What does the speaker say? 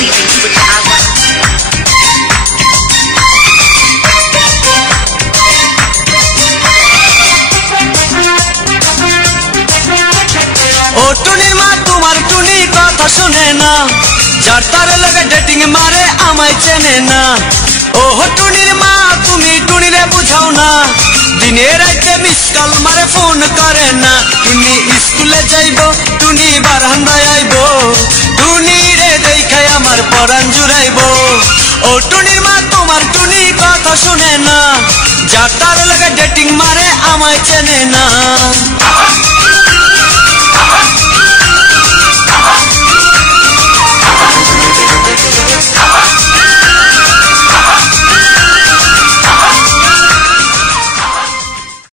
leaving to a agua. ও টুনির মা তোমার টুনি কথা শুনে না, যার তার লগে ডেটিং মারে আমায় চেনে না। ও টুনির মা তুমি টুনিরে বুঝাও না, দিনে রাতে মিস কল মারে ফোন করে না। টুনি স্কুলে যাইব টুনি বারান্দায় আইব, টুনি রে দেখাই আমার পরাণ জুড়াইব। ও টুনির মা তোমার টুনি কথা শুনে না, যার তার লগে ডেটিং মারে আমায় চেনে না।